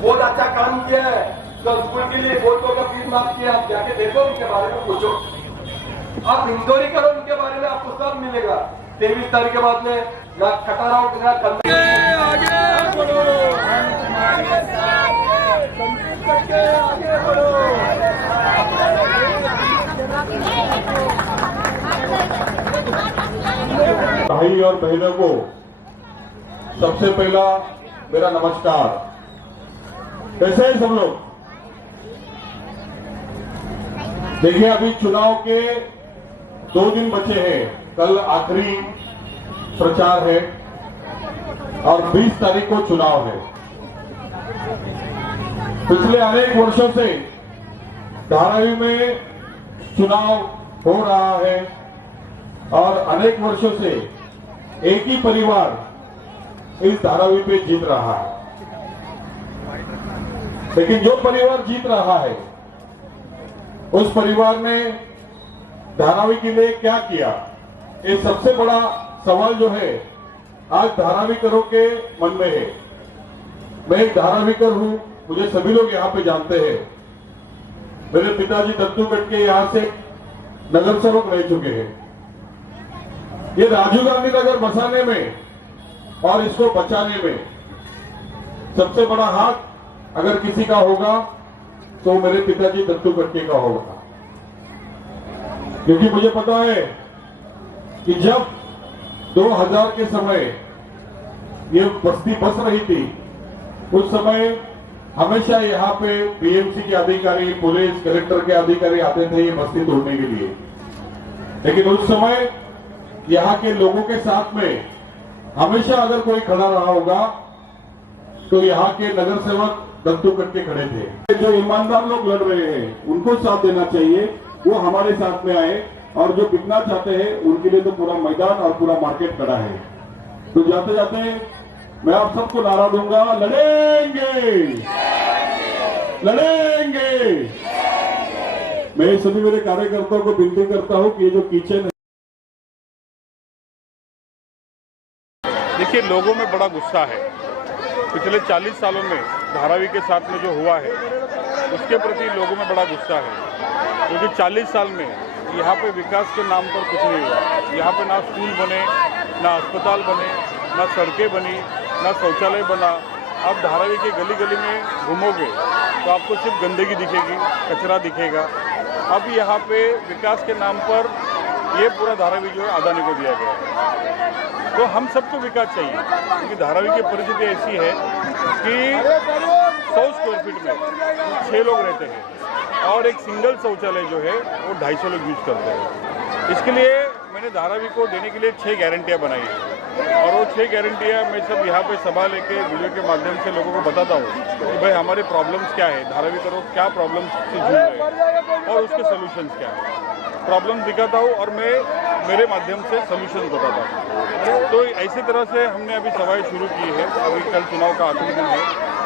बहुत अच्छा काम किया है, तो स्कूल के लिए बहुत का फीस माफ किया। आप जाके देखो, उनके बारे में पूछो, आप इंक्वायरी करो उनके बारे में, आपको सब मिलेगा। 23 तारीख के बाद में ना खटारा उठना, आगे बढ़ो, आगे बढ़ो। भाई और बहनों को सबसे पहला मेरा नमस्कार। कैसे हैं सब लोग? देखिए, अभी चुनाव के 2 दिन बचे हैं। कल आखिरी प्रचार है और 20 तारीख को चुनाव है। पिछले अनेक वर्षों से धारावी में चुनाव हो रहा है और अनेक वर्षों से एक ही परिवार इस धारावी पे जीत रहा है। लेकिन जो परिवार जीत रहा है, उस परिवार ने धारावी के लिए क्या किया, ये सबसे बड़ा सवाल जो है आज धारावीकरों के मन में है। मैं एक धारावीकर हूं, मुझे सभी लोग यहां पे जानते हैं। मेरे पिताजी दत्तूगढ़ के यहां से नगर सेवक रह चुके हैं। ये राजीव गांधी नगर बसाने में और इसको बचाने में सबसे बड़ा हाथ अगर किसी का होगा तो मेरे पिताजी दत्तूगढ़ का होगा। क्योंकि मुझे पता है कि जब 2000 के समय ये बस्ती बस रही थी, उस समय हमेशा यहाँ पे बीएमसी के अधिकारी, पुलिस, कलेक्टर के अधिकारी आते थे ये बस्ती तोड़ने के लिए। लेकिन उस समय यहाँ के लोगों के साथ में हमेशा अगर कोई खड़ा रहा होगा तो यहाँ के नगर सेवक दत्तूगढ़ के खड़े थे। जो ईमानदार लोग लड़ रहे हैं उनको साथ देना चाहिए, वो हमारे साथ में आए। और जो बिकना चाहते हैं उनके लिए तो पूरा मैदान और पूरा मार्केट खड़ा है। तो जाते जाते मैं आप सबको नारा दूंगा, लड़ेंगे, लड़ेंगे। मैं सभी मेरे कार्यकर्ताओं को विनती करता हूं कि ये जो किचन, देखिए, लोगों में बड़ा गुस्सा है। पिछले 40 सालों में धारावी के साथ में जो हुआ है उसके प्रति लोगों में बड़ा गुस्सा है। क्योंकि 40 साल में यहाँ पे विकास के नाम पर कुछ नहीं हुआ। यहाँ पे ना स्कूल बने, ना अस्पताल बने, ना सड़कें बनी, ना शौचालय बना। आप धारावी के गली गली में घूमोगे तो आपको सिर्फ गंदगी दिखेगी, कचरा दिखेगा। अब यहाँ पे विकास के नाम पर ये पूरा धारावी जो है अदानी को दिया गया है। तो हम सबको विकास चाहिए, क्योंकि धारावी की परिस्थिति ऐसी है कि 100 स्क्वायर फीट में 6 लोग रहते हैं और एक सिंगल शौचालय जो है वो 250 लोग यूज करते हैं। इसके लिए मैंने धारावी को देने के लिए 6 गारंटियाँ बनाई हैं और वो 6 गारंटियाँ मैं सब यहाँ पे सभा लेके वीडियो के माध्यम से लोगों को बताता हूँ कि भाई हमारे प्रॉब्लम्स क्या है, धारावी करो क्या प्रॉब्लम्स से जूझ रहे हैं और उसके सोल्यूशंस क्या है। प्रॉब्लम दिखाता हूँ और मैं मेरे माध्यम से सोल्यूशन बताता हूँ। तो इसी तरह से हमने अभी सभाएं शुरू की है। अभी कल चुनाव का आखिरी दिन है,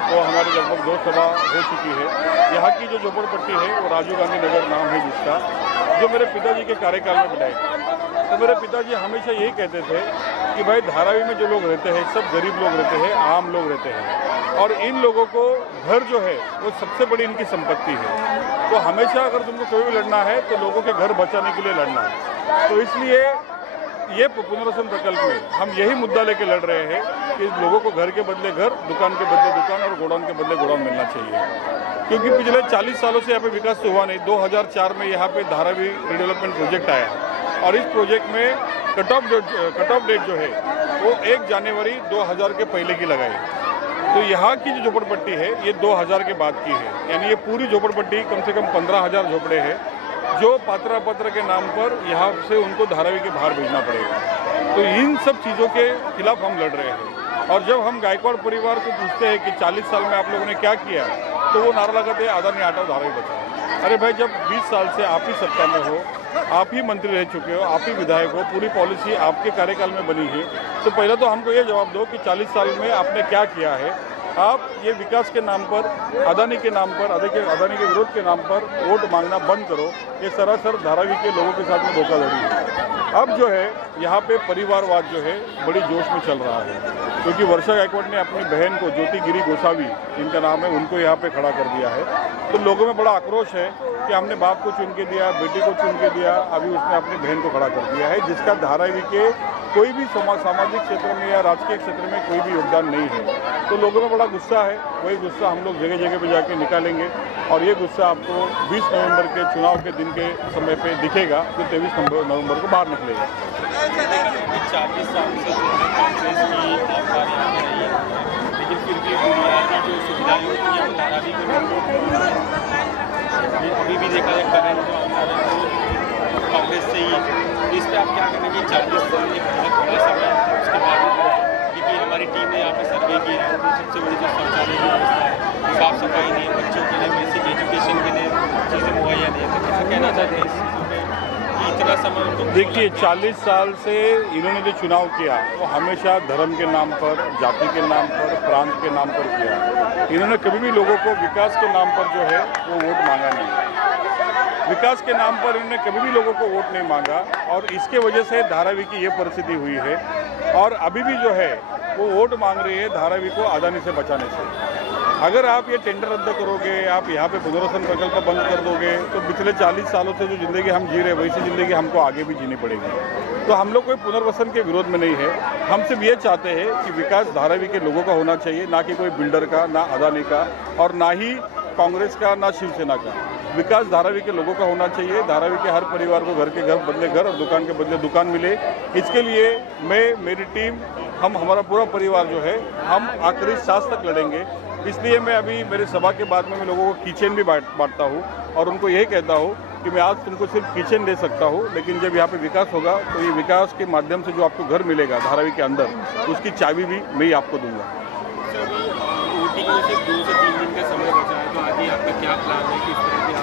तो हमारी लगभग 2 सभा हो चुकी है। यहाँ की जो झोपड़पट्टी है वो राजीव गांधी नगर नाम है जिसका, जो मेरे पिताजी के कार्यकाल में बनाई। तो मेरे पिताजी हमेशा यही कहते थे कि भाई धारावी में जो लोग रहते हैं सब गरीब लोग रहते हैं, आम लोग रहते हैं और इन लोगों को घर जो है वो सबसे बड़ी इनकी संपत्ति है। तो हमेशा अगर तुमको कोई भी लड़ना है तो लोगों के घर बचाने के लिए लड़ना है। तो इसलिए ये पुनर्वसन प्रकल्प में हम यही मुद्दा लेके लड़ रहे हैं कि लोगों को घर के बदले घर, दुकान के बदले दुकान और गोडाउन के बदले गोडाउन मिलना चाहिए। क्योंकि पिछले 40 सालों से यहाँ पे विकास तो हुआ नहीं। 2004 में यहाँ पे धारावी रिडेवलपमेंट प्रोजेक्ट आया और इस प्रोजेक्ट में कट ऑफ डेट जो है वो 1 जनवरी 2000 के पहले की लगाई। तो यहाँ की जो झोपड़पट्टी है ये 2000 के बाद की है, यानी ये पूरी झोपड़पट्टी कम से कम 15,000 झोपड़े हैं जो पात्रा पत्र के नाम पर यहाँ से उनको धारावी के बाहर भेजना पड़ेगा। तो इन सब चीज़ों के खिलाफ हम लड़ रहे हैं। और जब हम गायकवाड़ परिवार को पूछते हैं कि 40 साल में आप लोगों ने क्या किया, तो वो नारा लगाते हैं अदानी हटाओ धारावी बचाओ। अरे भाई, जब 20 साल से आप ही सत्ता में हो, आप ही मंत्री रह चुके हो, आप ही विधायक हो, पूरी पॉलिसी आपके कार्यकाल में बनी है, तो पहले तो हमको ये जवाब दो कि 40 साल में आपने क्या किया है। आप ये विकास के नाम पर, अदानी के नाम पर, अदानी के विरोध के नाम पर वोट मांगना बंद करो। ये सरासर धारावी के लोगों के साथ में धोखाधड़ी है। अब जो है यहाँ पे परिवारवाद जो है बड़ी जोश में चल रहा है, क्योंकि वर्षा गायकवाड़ ने अपनी बहन को ज्योति गिरी गोसावी जिनका नाम है उनको यहाँ पे खड़ा कर दिया है। तो लोगों में बड़ा आक्रोश है कि हमने बाप को चुन के दिया, बेटी को चुन के दिया, अभी उसने अपनी बहन को खड़ा कर दिया है, जिसका धारावी के कोई भी सामाजिक क्षेत्र में या राजकीय क्षेत्र में कोई भी योगदान नहीं है। तो लोगों में बड़ा गुस्सा है, वही गुस्सा हम लोग जगह जगह पे जाके निकालेंगे और ये गुस्सा आपको 20 नवंबर के चुनाव के दिन के समय पे दिखेगा, जो 23 नवंबर को बाहर निकलेगा। 40 साल से कांग्रेस की आबादी यहाँ रही है, लेकिन फिर भी बुनियादी जो सुविधाएं होती हैं वो धारावी को अभी भी देखा जाए करंट जो हमारा वो कांग्रेस से ही। इस पर आप क्या करेंगे? 40 साल एक बहुत बड़ा समय है, उसके बाद क्योंकि हमारी टीम ने यहाँ पे सर्वे की है, तो सबसे बड़ी जो शौचालय की व्यवस्था है, साफ सफाई नहीं है, बच्चों के लिए बेसिक एजुकेशन के लिए चीज़ें मुहैया नहीं है, तो कैसे कहना चाहते हैं इस चीज़ों पर इतना समय? देखिए 40 साल से इन्होंने जो चुनाव किया वो हमेशा धर्म के नाम पर, जाति के नाम पर, प्रांत के नाम पर किया। इन्होंने कभी भी लोगों को विकास के नाम पर जो है वो वोट मांगा नहीं। विकास के नाम पर इन्होंने कभी भी लोगों को वोट नहीं मांगा और इसके वजह से धारावी की ये परिस्थिति हुई है। और अभी भी जो है वो वोट मांग रही है धारावी को अदानी से बचाने से। अगर आप ये टेंडर रद्द करोगे, आप यहाँ पे पुनर्वसन प्रकल्प बंद कर दोगे, तो पिछले 40 सालों से जो ज़िंदगी हम जी रहे हैं वैसी ज़िंदगी हमको आगे भी जीनी पड़ेगी। तो हम लोग कोई पुनर्वसन के विरोध में नहीं है, हम सिर्फ ये चाहते हैं कि विकास धारावी के लोगों का होना चाहिए, ना कि कोई बिल्डर का, ना अदानी का और ना ही कांग्रेस का, ना शिवसेना का। विकास धारावी के लोगों का होना चाहिए। धारावी के हर परिवार को घर के घर बदले घर और दुकान के बदले दुकान मिले। इसके लिए मैं, मेरी टीम, हमारा पूरा परिवार जो है हम आखिरी सांस तक लड़ेंगे। इसलिए मैं अभी मेरे सभा के बाद में मैं लोगों को किचन भी बांटता हूँ और उनको यही कहता हूँ कि मैं आज तुमको सिर्फ किचन दे सकता हूँ, लेकिन जब यहाँ पे विकास होगा तो ये विकास के माध्यम से जो आपको घर मिलेगा धारावी के अंदर, उसकी चाबी भी मैं ही आपको दूंगा। वोटिंग में सिर्फ 2 से 3 दिन का समय बचा है, तो आगे आपका क्या प्लान है? किस तरह की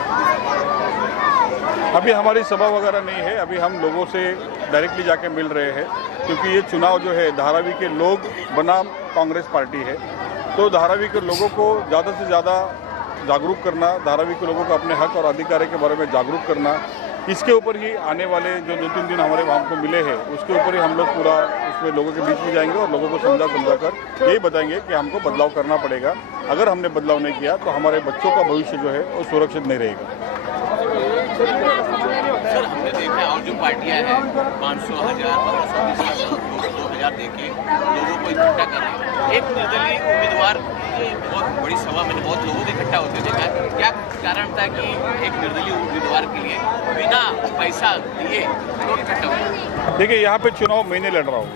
अभी हमारी सभा वगैरह नहीं है, अभी हम लोगों से डायरेक्टली जाके मिल रहे हैं, क्योंकि ये चुनाव जो है धारावी के लोग बनाम कांग्रेस पार्टी है। तो धारावी के लोगों को ज़्यादा से ज़्यादा जागरूक करना, धारावी के लोगों को अपने हक और अधिकार के बारे में जागरूक करना, इसके ऊपर ही आने वाले जो 2-3 दिन हमारे वहाँ को मिले हैं उसके ऊपर ही हम लोग पूरा उसमें लोगों के बीच में जाएंगे और लोगों को समझा कर यही बताएंगे कि हमको बदलाव करना पड़ेगा। अगर हमने बदलाव नहीं किया तो हमारे बच्चों का भविष्य जो है वो सुरक्षित नहीं रहेगा। सर, हमने देखा और जो पार्टियां हैं 500, 1000, 1500, 2000 देके लोगों को इकट्ठा कर रहे हैं। एक निर्दलीय उम्मीदवार बहुत बड़ी सभा में बहुत लोगों को इकट्ठा होते देखा, क्या कारण था कि एक निर्दलीय उम्मीदवार के लिए बिना पैसा दिए लोग इकट्ठा हुए? देखिए यहाँ पे चुनाव मैंने लड़ रहा हूँ,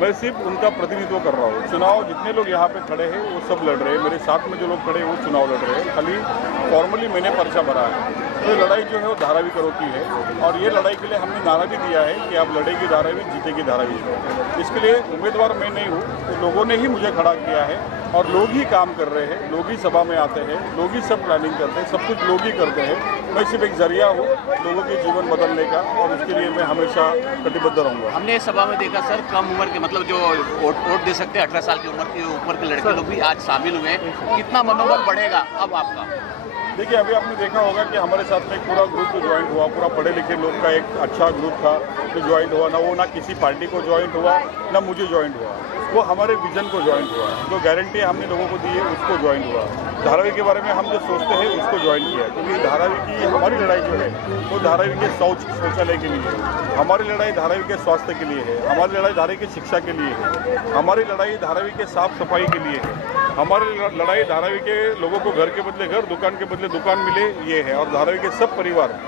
मैं सिर्फ उनका प्रतिनिधित्व कर रहा हूँ। चुनाव जितने लोग यहाँ पे खड़े हैं वो सब लड़ रहे हैं, मेरे साथ में जो लोग खड़े हैं वो चुनाव लड़ रहे हैं। खाली फॉर्मली मैंने पर्चा भरा है। तो लड़ाई जो है वो धारावी करो की है और ये लड़ाई के लिए हमने नारा भी दिया है कि आप लड़ेगी धारावी, जीतेगी धारावी। इसके लिए उम्मीदवार मैं नहीं हूँ, तो लोगों ने ही मुझे खड़ा किया है और लोग ही काम कर रहे हैं, लोग ही सभा में आते हैं, लोग ही सब प्लानिंग करते हैं, सब कुछ लोग ही करते हैं। मैं सिर्फ एक जरिया हूँ लोगों के जीवन बदलने का और उसके लिए मैं हमेशा कटिबद्ध रहूँगा। हमने सभा में देखा सर, कम उम्र के मतलब जो वोट दे सकते हैं 18 साल की उम्र के ऊपर के लड़के लोग भी आज शामिल हुए हैं। कितना मनोबल बढ़ेगा अब आपका? देखिए अभी आपने देखा होगा कि हमारे साथ में एक पूरा ग्रुप जो ज्वाइंट हुआ, पूरा पढ़े लिखे लोग का एक अच्छा ग्रुप था जो ज्वाइंट हुआ। ना किसी पार्टी को ज्वाइंट हुआ, ना मुझे ज्वाइंट हुआ, वो हमारे विजन को ज्वाइंट हुआ। जो गारंटी हमने लोगों को दी है उसको ज्वाइंट हुआ। धारावी के बारे में हम जो सोचते हैं उसको ज्वाइन किया, क्योंकि धारावी की हमारी लड़ाई जो है वो धारावी के शौचालय के लिए है, हमारी लड़ाई धारावी के स्वास्थ्य के लिए है, हमारी लड़ाई धारावी की शिक्षा के लिए है, हमारी लड़ाई धारावी के साफ सफाई के लिए है, हमारी लड़ाई धारावी के लोगों को घर के बदले घर, दुकान के बदले दुकान मिले ये है, और धारावी के सब परिवार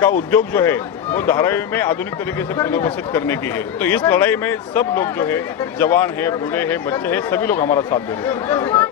का उद्योग जो है वो धारावी में आधुनिक तरीके से पुनर्वसित करने की है। तो इस लड़ाई में सब लोग जो है, जवान है, बूढ़े हैं, बच्चे हैं, सभी लोग हमारा साथ दे रहे हैं।